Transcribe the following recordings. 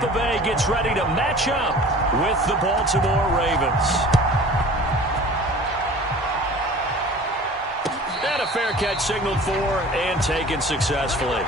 Tampa Bay gets ready to match up with the Baltimore Ravens. And a fair catch signaled for and taken successfully.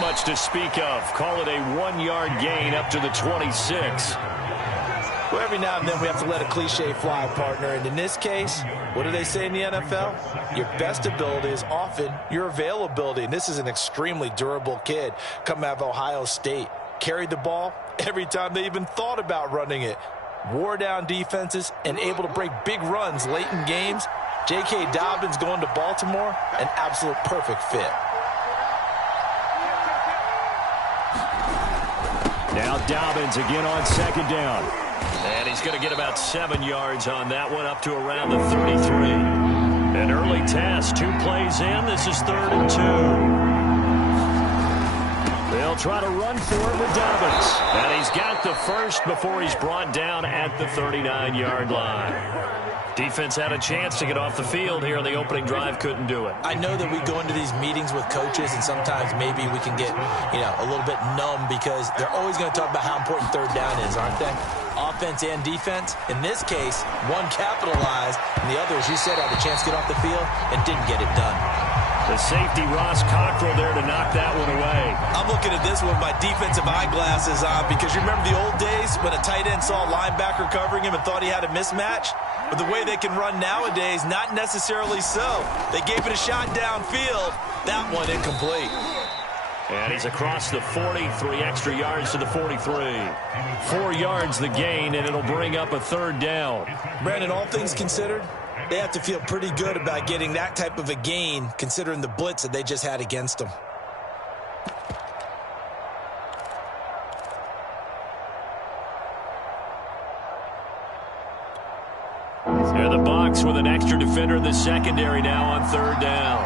Much to speak of. Call it a 1-yard gain up to the 26. Well, every now and then we have to let a cliche fly, partner. And in this case, what do they say in the NFL? Your best ability is often your availability. And this is an extremely durable kid coming out of Ohio State. Carried the ball every time they even thought about running it. Wore down defenses and able to break big runs late in games. J.K. Dobbins going to Baltimore, an absolute perfect fit. Now Dobbins again on second down. And he's going to get about 7 yards on that one, up to around the 33. An early test, 2 plays in. This is 3rd and 2. They'll try to run for it with Dobbins. And he's got the first before he's brought down at the 39-yard line. Defense had a chance to get off the field here in the opening drive, couldn't do it. I know that we go into these meetings with coaches, and sometimes maybe we can get, a little bit numb because they're always going to talk about how important third down is, aren't they? Offense and defense. In this case, one capitalized, and the other, as you said, had a chance to get off the field and didn't get it done. The safety, Ross Cockrell, there to knock that one away. I'm looking at this one with my defensive eyeglasses on because you remember the old days when a tight end saw a linebacker covering him and thought he had a mismatch? But the way they can run nowadays, not necessarily so. They gave it a shot downfield. That one incomplete. And he's across the 40, 3 extra yards to the 43. 4 yards the gain, and it'll bring up a 3rd down. Brandon, all things considered, they have to feel pretty good about getting that type of a gain, considering the blitz that they just had against them. And the Bucs with an extra defender in the secondary now on 3rd down.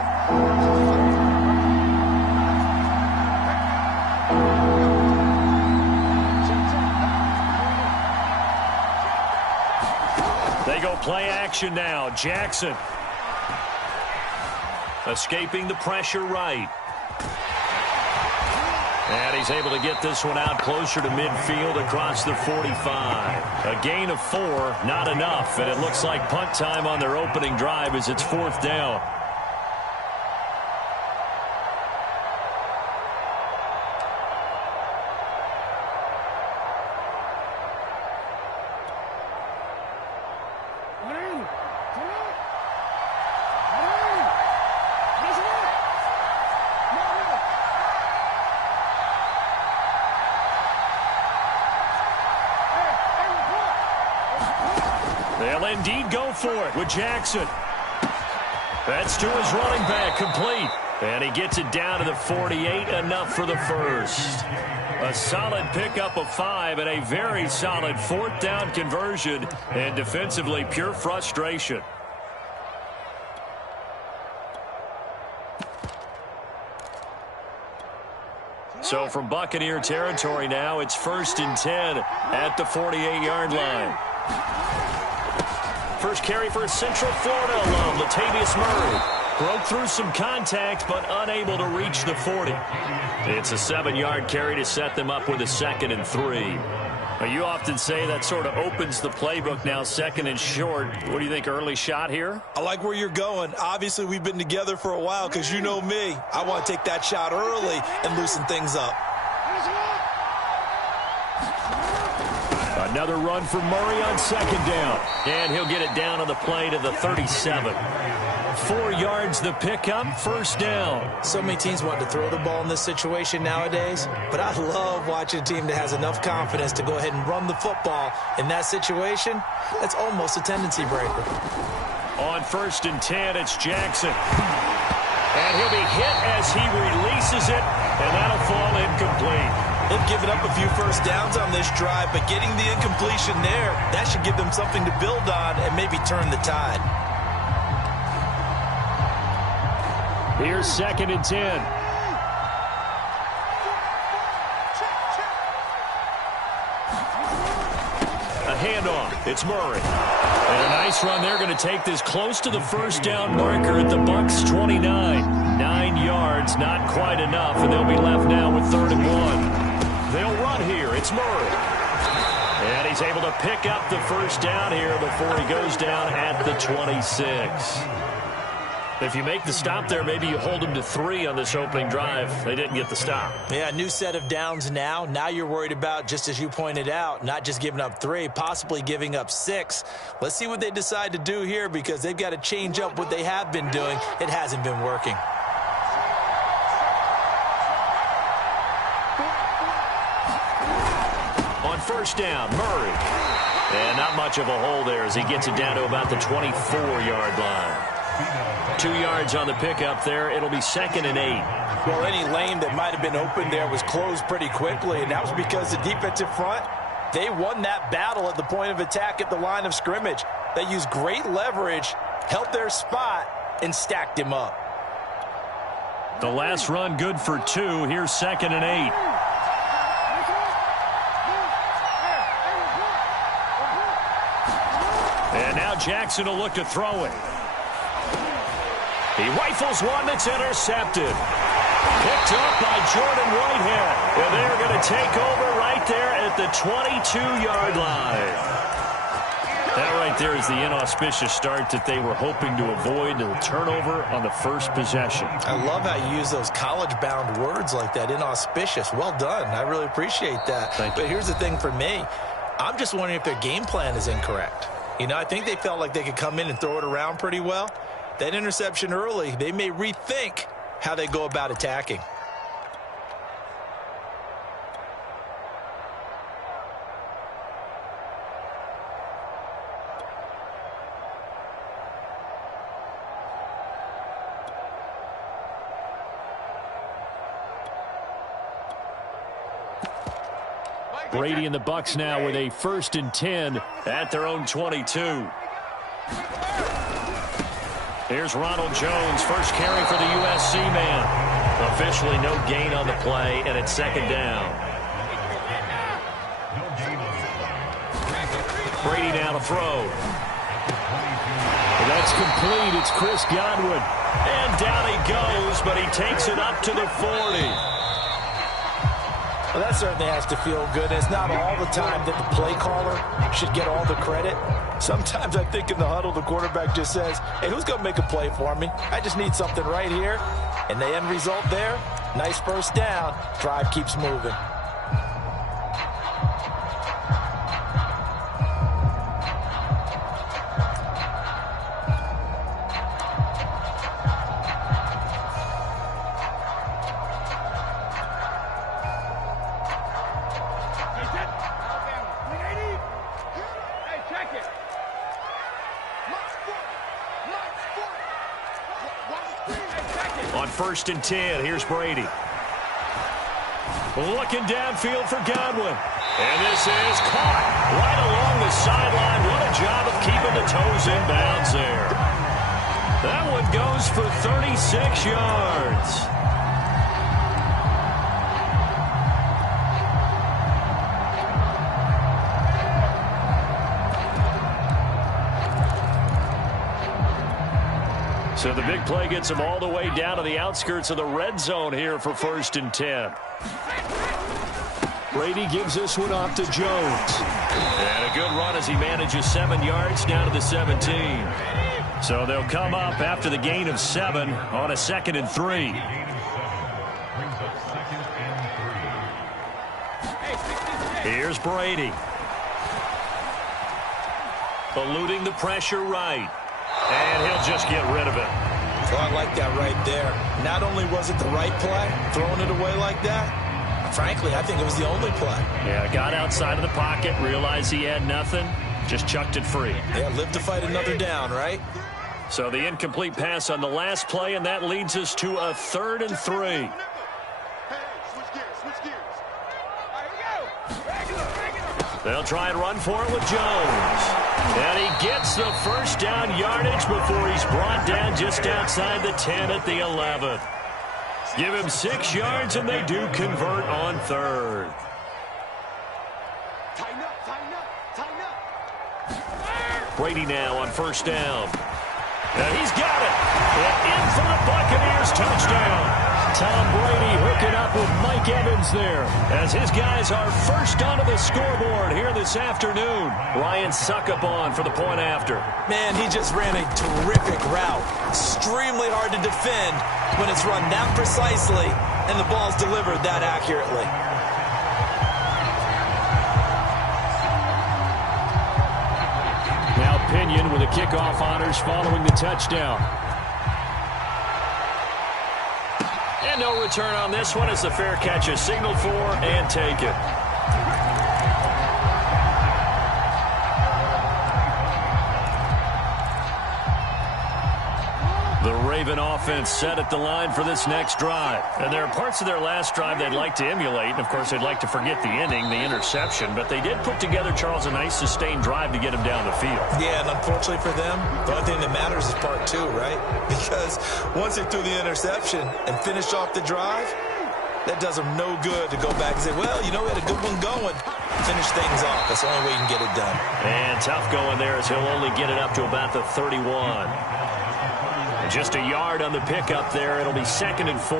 They go play action now. Jackson escaping the pressure right. And he's able to get this one out closer to midfield across the 45. A gain of 4, not enough. And it looks like punt time on their opening drive as it's 4th down. They'll indeed go for it with Jackson. That's to his running back, complete. And he gets it down to the 48, enough for the first. A solid pickup of 5 and a very solid 4th down conversion, and defensively pure frustration. So from Buccaneer territory now, it's 1st and 10 at the 48-yard line. First carry for Central Florida alum, Latavius Murray. Broke through some contact, but unable to reach the 40. It's a 7-yard carry to set them up with a 2nd and 3. Now, you often say that sort of opens the playbook now, 2nd and short. What do you think, early shot here? I like where you're going. Obviously, we've been together for a while because you know me. I want to take that shot early and loosen things up. Another run for Murray on 2nd down. And he'll get it down on the play to the 37. 4 yards the pickup, 1st down. So many teams want to throw the ball in this situation nowadays, but I love watching a team that has enough confidence to go ahead and run the football. In that situation, that's almost a tendency breaker. On 1st and 10, it's Jackson. And he'll be hit as he releases it, and that'll fall incomplete. They've given up a few 1st downs on this drive, but getting the incompletion there, that should give them something to build on and maybe turn the tide. Here's 2nd and 10. A handoff. It's Murray. And a nice run. They're going to take this close to the 1st down marker at the Bucs 29. 9 yards, not quite enough, and they'll be left now with 3rd and 1. They'll run here. It's Murray. And he's able to pick up the 1st down here before he goes down at the 26. If you make the stop there, maybe you hold them to 3 on this opening drive. They didn't get the stop. Yeah, new set of downs now. Now you're worried about, just as you pointed out, not just giving up 3, possibly giving up 6. Let's see what they decide to do here because they've got to change up what they have been doing. It hasn't been working. On 1st down, Murray. And not much of a hole there as he gets it down to about the 24-yard line. 2 yards on the pickup there. It'll be 2nd and 8. Well, any lane that might have been open there was closed pretty quickly, and that was because the defensive front, they won that battle at the point of attack at the line of scrimmage. They used great leverage, held their spot, and stacked him up. The last run good for 2. Here's 2nd and 8. And now Jackson will look to throw it. He rifles one that's intercepted. Picked up by Jordan Whitehead. And they're going to take over right there at the 22-yard line. That right there is the inauspicious start that they were hoping to avoid, the turnover on the 1st possession. I love how you use those college-bound words like that, inauspicious. Well done. I really appreciate that. Thank you. But here's the thing for me. I'm just wondering if their game plan is incorrect. You know, I think they felt like they could come in and throw it around pretty well. That interception early, they may rethink how they go about attacking. Brady and the Bucs now with a 1st and 10 at their own 22. Here's Ronald Jones, first carry for the USC man. Officially no gain on the play, and it's 2nd down. Brady now to throw. And that's complete. It's Chris Godwin. And down he goes, but he takes it up to the 40. Well, that certainly has to feel good. It's not all the time that the play caller should get all the credit. Sometimes I think in the huddle, the quarterback just says, hey, who's going to make a play for me? I just need something right here. And the end result there, nice 1st down. Drive keeps moving. On 1st and 10, here's Brady. Looking downfield for Godwin. And this is caught right along the sideline. What a job of keeping the toes in bounds there. That one goes for 36 yards. So the big play gets him all the way down to the outskirts of the red zone here for 1st and 10. Brady gives this one off to Jones. And a good run as he manages 7 yards down to the 17. So they'll come up after the gain of 7 on a 2nd and 3. Here's Brady. Eluding the pressure right. And he'll just get rid of it. Oh, I like that right there. Not only was it the right play, throwing it away like that, frankly, I think it was the only play. Yeah, got outside of the pocket, realized he had nothing, just chucked it free. Yeah, live to fight another down, right? So the incomplete pass on the last play, and that leads us to a 3rd and 3. They'll try and run for it with Jones. And he gets the first down yardage before he's brought down just outside the 10 at the 11. Give him 6 yards, and they do convert on 3rd. Brady now on 1st down. And he's got it. And in for the Buccaneers touchdown. Tom Brady hooking up with Mike Evans there as his guys are first onto the scoreboard here this afternoon. Ryan Suckup on for the point after. Man, he just ran a terrific route. Extremely hard to defend when it's run that precisely and the ball's delivered that accurately. Now Pinion with the kickoff honors following the touchdown. And no return on this one as the fair catch is signaled for and taken. The Raven offense set at the line for this next drive. And there are parts of their last drive they'd like to emulate. And, of course, they'd like to forget the ending, the interception. But they did put together, Charles, a nice sustained drive to get him down the field. Yeah, and unfortunately for them, the only thing that matters is part 2, right? Because once they threw the interception and finished off the drive, that does them no good to go back and say, well, you know, we had a good one going. Finish things off. That's the only way you can get it done. And tough going there as he'll only get it up to about the 31. Just a yard on the pickup there. It'll be 2nd and 4.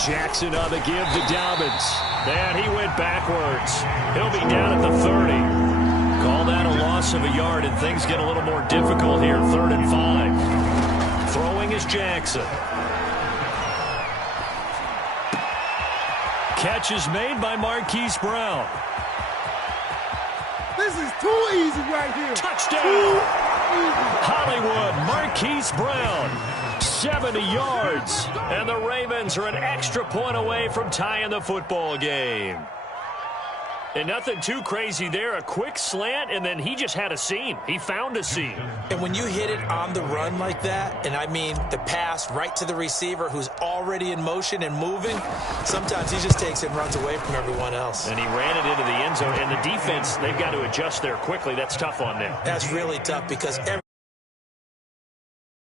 Jackson on the give to Dobbins. And he went backwards. He'll be down at the 30. Call that a loss of a yard, and things get a little more difficult here. 3rd and 5. Throwing is Jackson. Catch is made by Marquise Brown. This is too easy right here. Touchdown! Hollywood, Marquise Brown, 70 yards. And the Ravens are an extra point away from tying the football game. And nothing too crazy there. A quick slant, and then he just had a seam. He found a seam. And when you hit it on the run like that, and I mean the pass right to the receiver who's already in motion and moving, sometimes he just takes it and runs away from everyone else. And he ran it into the end zone. And the defense, they've got to adjust there quickly. That's tough on them. That's really tough because